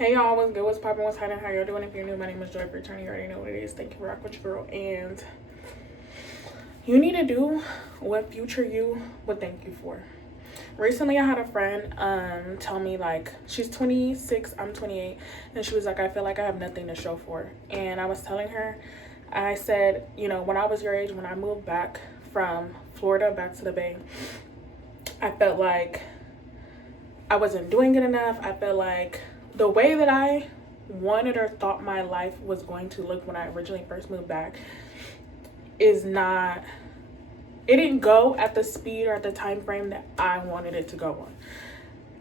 Hey y'all, what's good? What's poppin'? What's happening? How y'all doing? If you're new, my name is Joy. For returning, you already know what it is. Thank you for rocking with your girl. And you need to do what future you would thank you for. Recently, I had a friend tell me, like, she's 26, I'm 28, and she was like, I feel like I have nothing to show for. And I was telling her, I said, you know, when I was your age, when I moved back from Florida back to the Bay, I felt like I wasn't doing it enough. I felt like the way that I wanted or thought my life was going to look when I originally first moved back is not, it didn't go at the speed or at the time frame that I wanted it to go on.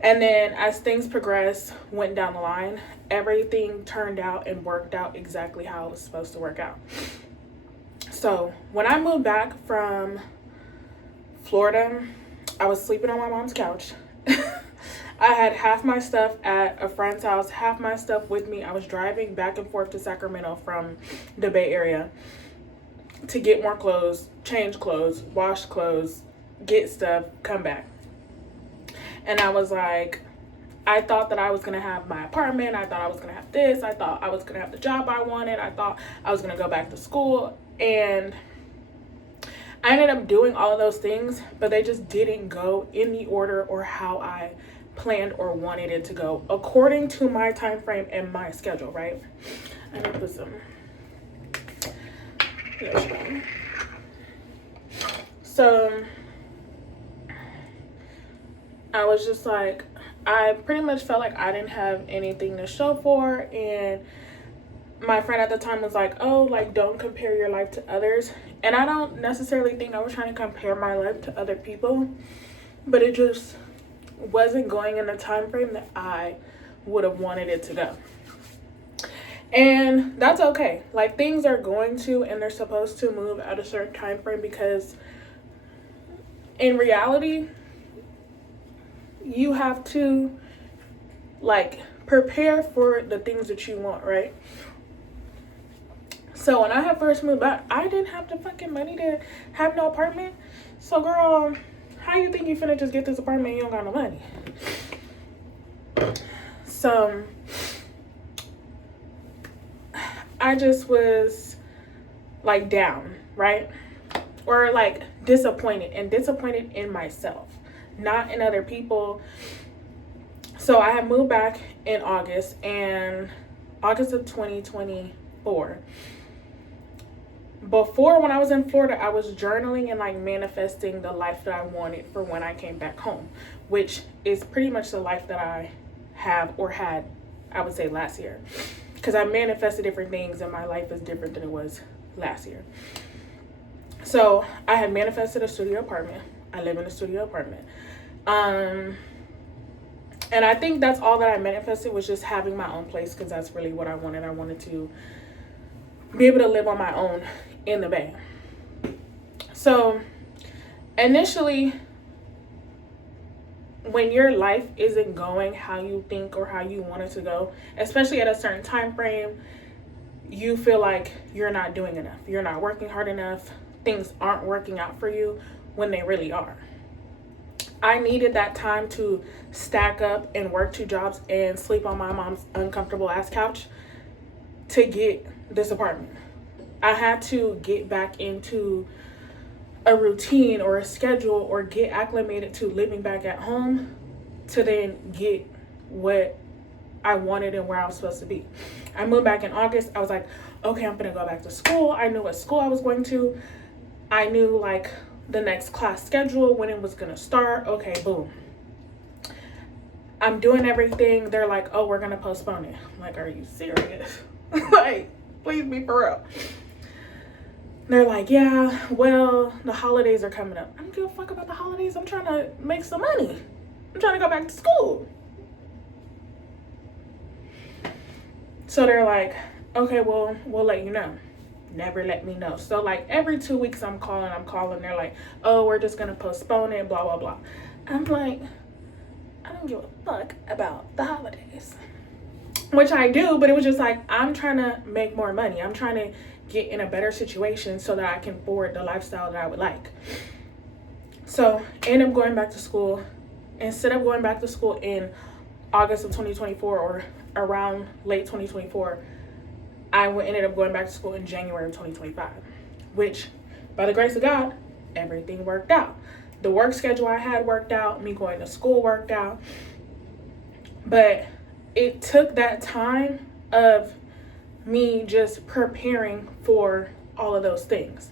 And then as things progressed, went down the line, everything turned out and worked out exactly how it was supposed to work out. So when I moved back from Florida, I was sleeping on my mom's couch. I had half my stuff at a friend's house, half my stuff with me. I was driving back and forth to Sacramento from the Bay Area to get more clothes, change clothes, wash clothes, get stuff, come back. And I was like, I thought that I was going to have my apartment. I thought I was going to have this. I thought I was going to have the job I wanted. I thought I was going to go back to school. And I ended up doing all of those things, but they just didn't go in the order or how I planned or wanted it to go according to my time frame and my schedule, right? I'm gonna put some lotion. So I was just like, I pretty much felt like I didn't have anything to show for, and my friend at the time was like, oh, like, don't compare your life to others. And I don't necessarily think I was trying to compare my life to other people, but it just wasn't going in the time frame that I would have wanted it to go. And that's okay. Like, things are going to and they're supposed to move at a certain time frame, because in reality, you have to, like, prepare for the things that you want, right? So when I had first moved back, I didn't have the fucking money to have no apartment. So girl, how you think you finna just get this apartment and you don't got no money? So I just was like down, right? Or like disappointed in myself, not in other people. So I had moved back in August of 2024. Before, when I was in Florida, I was journaling and like manifesting the life that I wanted for when I came back home, which is pretty much the life that I have or had, I would say, last year, because I manifested different things and my life is different than it was last year. So I had manifested a studio apartment. I live in a studio apartment. And I think that's all that I manifested, was just having my own place, because that's really what I wanted. I wanted to be able to live on my own in the Bay. So initially, when your life isn't going how you think or how you want it to go, especially at a certain time frame, you feel like you're not doing enough. You're not working hard enough. Things aren't working out for you when they really are. I needed that time to stack up and work 2 jobs and sleep on my mom's uncomfortable ass couch to get this apartment. I had to get back into a routine or a schedule or get acclimated to living back at home to then get what I wanted and where I was supposed to be. I moved back in August. I was like, okay, I'm gonna go back to school. I knew what school I was going to. I knew like the next class schedule, when it was gonna start. Okay, boom. I'm doing everything. They're like, oh, we're gonna postpone it. I'm like, are you serious? Like, please be for real. They're like, yeah, well, the holidays are coming up. I don't give a fuck about the holidays. I'm trying to make some money. I'm trying to go back to school. So they're like, okay, well, we'll let you know. Never let me know. So like every 2 weeks I'm calling. They're like, oh, we're just going to postpone it, blah, blah, blah. I'm like, I don't give a fuck about the holidays. Which I do, but it was just like, I'm trying to make more money. I'm trying to get in a better situation so that I can afford the lifestyle that I would like. So I ended up going back to school. Instead of going back to school in August of 2024 or around late 2024, I ended up going back to school in January of 2025, which by the grace of God, everything worked out. The work schedule I had worked out, me going to school worked out, but it took that time of me just preparing for all of those things.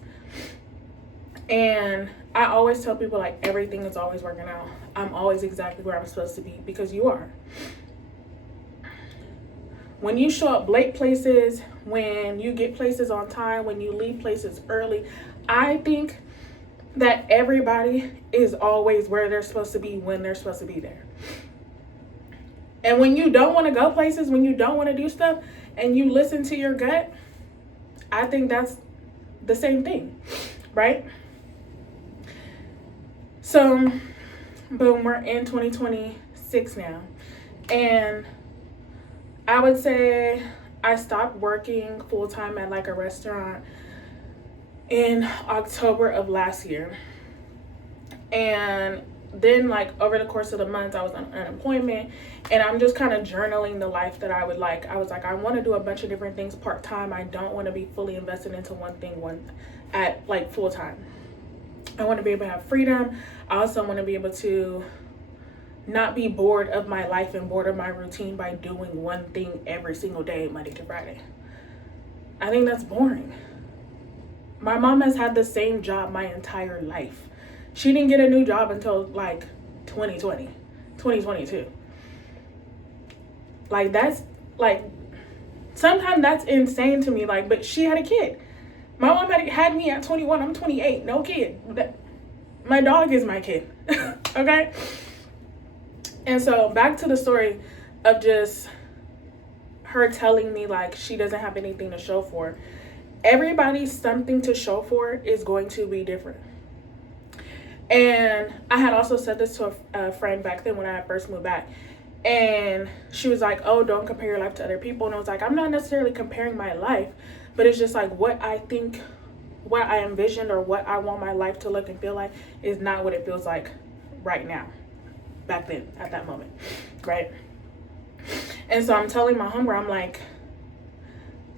And I always tell people, like, everything is always working out. I'm always exactly where I'm supposed to be, because you are. When you show up late places, when you get places on time, when you leave places early, I think that everybody is always where they're supposed to be when they're supposed to be there. And when you don't want to go places, when you don't want to do stuff, and you listen to your gut, I think that's the same thing, right? So, boom, we're in 2026 now. And I would say I stopped working full-time at like a restaurant in October of last year. And then, like, over the course of the months, I was on unemployment, and I'm just kind of journaling the life that I would like. I was like, I want to do a bunch of different things part-time. I don't want to be fully invested into one thing at like full-time. I want to be able to have freedom. I also want to be able to not be bored of my life and bored of my routine by doing one thing every single day, Monday to Friday. I think that's boring. My mom has had the same job my entire life. She didn't get a new job until like 2022. Like, that's like, sometimes that's insane to me. Like, but she had a kid. My mom had me at 21. I'm 28. No kid. My dog is my kid. Okay? And so back to the story of just her telling me, like, she doesn't have anything to show for. Everybody's something to show for is going to be different. And I had also said this to a friend back then when I had first moved back. And she was like, oh, don't compare your life to other people. And I was like, I'm not necessarily comparing my life, but it's just like what I think, what I envisioned, or what I want my life to look and feel like is not what it feels like right now, back then, at that moment, right? And so I'm telling my homegirl, I'm like,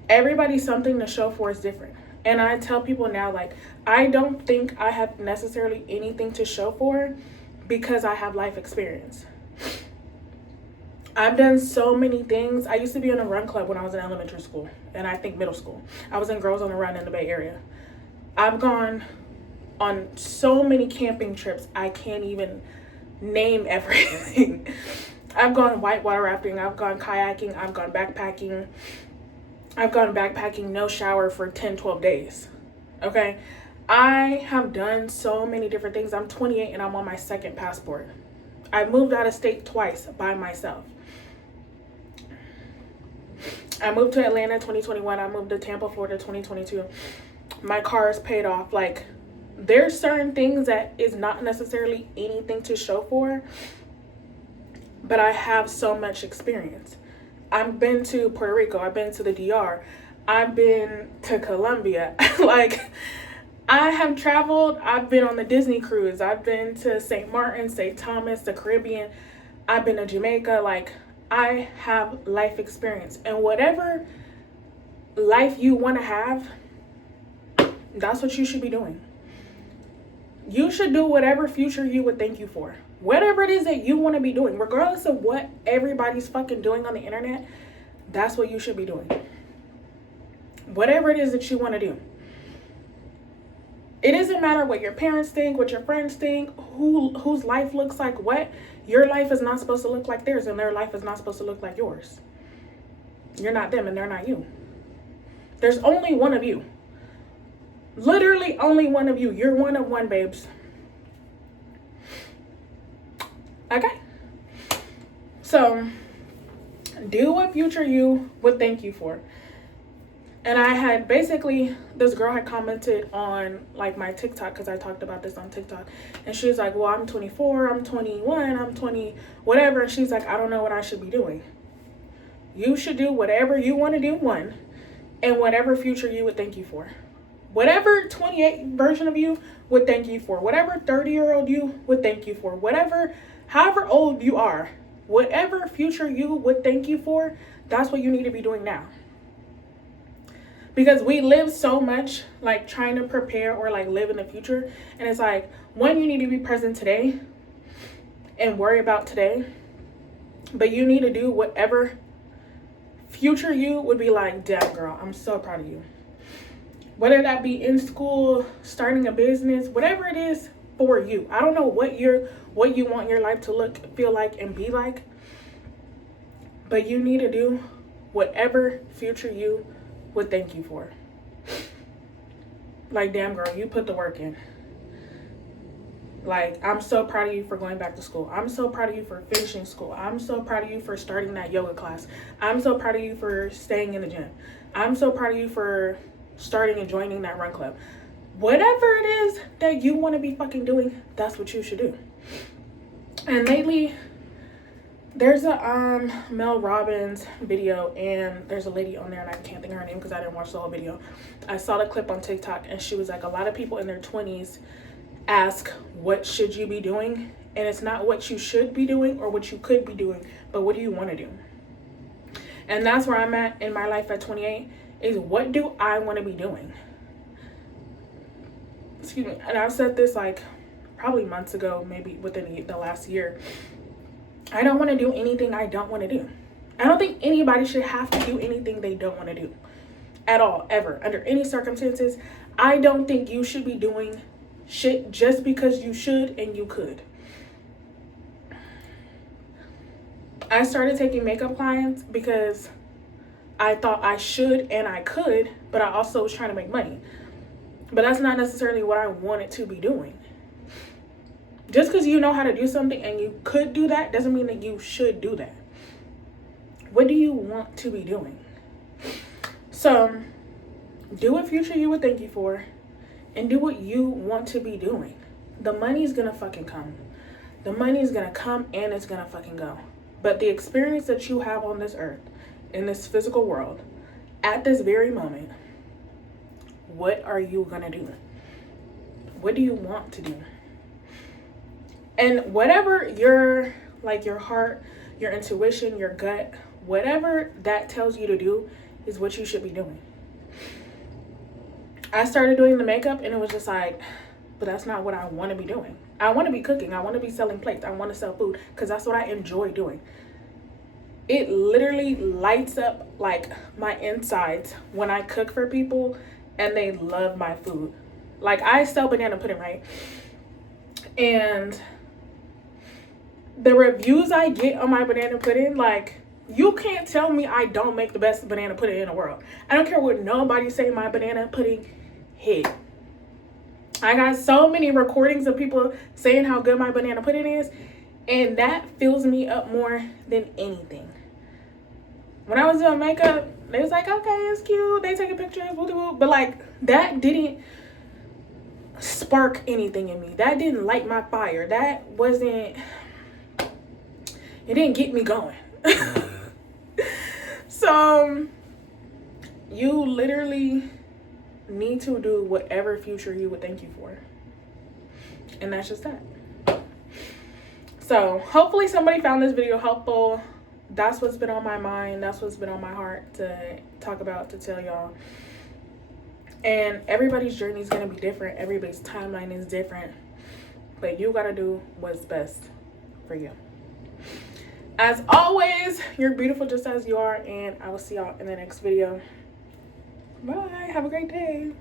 everybody's something to show for is different. And I tell people now, like, I don't think I have necessarily anything to show for because I have life experience. I've done so many things. I used to be in a run club when I was in elementary school, and I think middle school. I was in Girls on the Run in the Bay Area. I've gone on so many camping trips, I can't even name everything. I've gone whitewater rafting, I've gone kayaking, I've gone backpacking. I've gone backpacking, no shower for 10, 12 days. Okay? I have done so many different things. I'm 28 and I'm on my second passport. I moved out of state twice by myself. I moved to Atlanta 2021. I moved to Tampa, Florida 2022. My car is paid off. Like, there's certain things that is not necessarily anything to show for, but I have so much experience. I've been to Puerto Rico. I've been to the DR. I've been to Colombia. Like, I have traveled. I've been on the Disney cruise. I've been to St. Martin, St. Thomas, the Caribbean. I've been to Jamaica. Like, I have life experience. And whatever life you want to have, that's what you should be doing. You should do whatever future you would thank you for. Whatever it is that you want to be doing, regardless of what everybody's fucking doing on the internet, that's what you should be doing. Whatever it is that you want to do. It doesn't matter what your parents think, what your friends think, whose life looks like what. Your life is not supposed to look like theirs, and their life is not supposed to look like yours. You're not them, and they're not you. There's only one of you. Literally only one of you. You're one of one, babes. Okay? So, do what future you would thank you for. And I had basically, this girl had commented on like my TikTok, because I talked about this on TikTok. And she was like, well, I'm 24, I'm 21, I'm 20, whatever. And she's like, I don't know what I should be doing. You should do whatever you want to do, one, and whatever future you would thank you for. Whatever 28 version of you would thank you for. Whatever 30-year-old you would thank you for. Whatever, however old you are, whatever future you would thank you for, that's what you need to be doing now. Because we live so much like trying to prepare or like live in the future. And it's like, one, you need to be present today and worry about today. But you need to do whatever future you would be like, damn girl, I'm so proud of you. Whether that be in school, starting a business, whatever it is for you. I don't know what you want your life to look, feel like, and be like. But you need to do whatever future you would thank you for. Like, damn girl, you put the work in. Like, I'm so proud of you for going back to school. I'm so proud of you for finishing school. I'm so proud of you for starting that yoga class. I'm so proud of you for staying in the gym. I'm so proud of you for starting and joining that run club. Whatever it is that you want to be fucking doing, that's what you should do. And lately, there's a Mel Robbins video, and there's a lady on there, and I can't think of her name because I didn't watch the whole video. I saw the clip on TikTok, and she was like, a lot of people in their 20s ask, what should you be doing? And it's not what you should be doing or what you could be doing, but what do you want to do? And that's where I'm at in my life at 28, is what do I want to be doing? Excuse me. And I've said this like probably months ago, maybe within the last year. I don't want to do anything I don't want to do. I don't think anybody should have to do anything they don't want to do at all, ever, under any circumstances. I don't think you should be doing shit just because you should and you could. I started taking makeup clients because I thought I should and I could, but I also was trying to make money. But that's not necessarily what I wanted to be doing. Just because you know how to do something and you could do that doesn't mean that you should do that. What do you want to be doing? So, do what future you would thank you for, and do what you want to be doing. The money's gonna fucking come. The money's gonna come and it's gonna fucking go. But the experience that you have on this earth, in this physical world, at this very moment, what are you gonna do? What do you want to do? And whatever your heart, your intuition, your gut, whatever that tells you to do is what you should be doing. I started doing the makeup and it was just like, but that's not what I want to be doing. I want to be cooking. I want to be selling plates. I want to sell food because that's what I enjoy doing. It literally lights up like my insides when I cook for people and they love my food. Like, I sell banana pudding, right? And the reviews I get on my banana pudding, like, you can't tell me I don't make the best banana pudding in the world. I don't care what nobody say, my banana pudding hit. I got so many recordings of people saying how good my banana pudding is, and that fills me up more than anything. When I was doing makeup, they was like, okay, it's cute. They taking pictures, woo-doo-woo. But like, that didn't spark anything in me. That didn't light my fire. That wasn't, it didn't get me going. So you literally need to do whatever future you would thank you for. And that's just that. So hopefully somebody found this video helpful. That's what's been on my mind. That's what's been on my heart to talk about, to tell y'all. And everybody's journey is going to be different. Everybody's timeline is different. But you got to do what's best for you. As always, you're beautiful just as you are. And I will see y'all in the next video. Bye. Have a great day.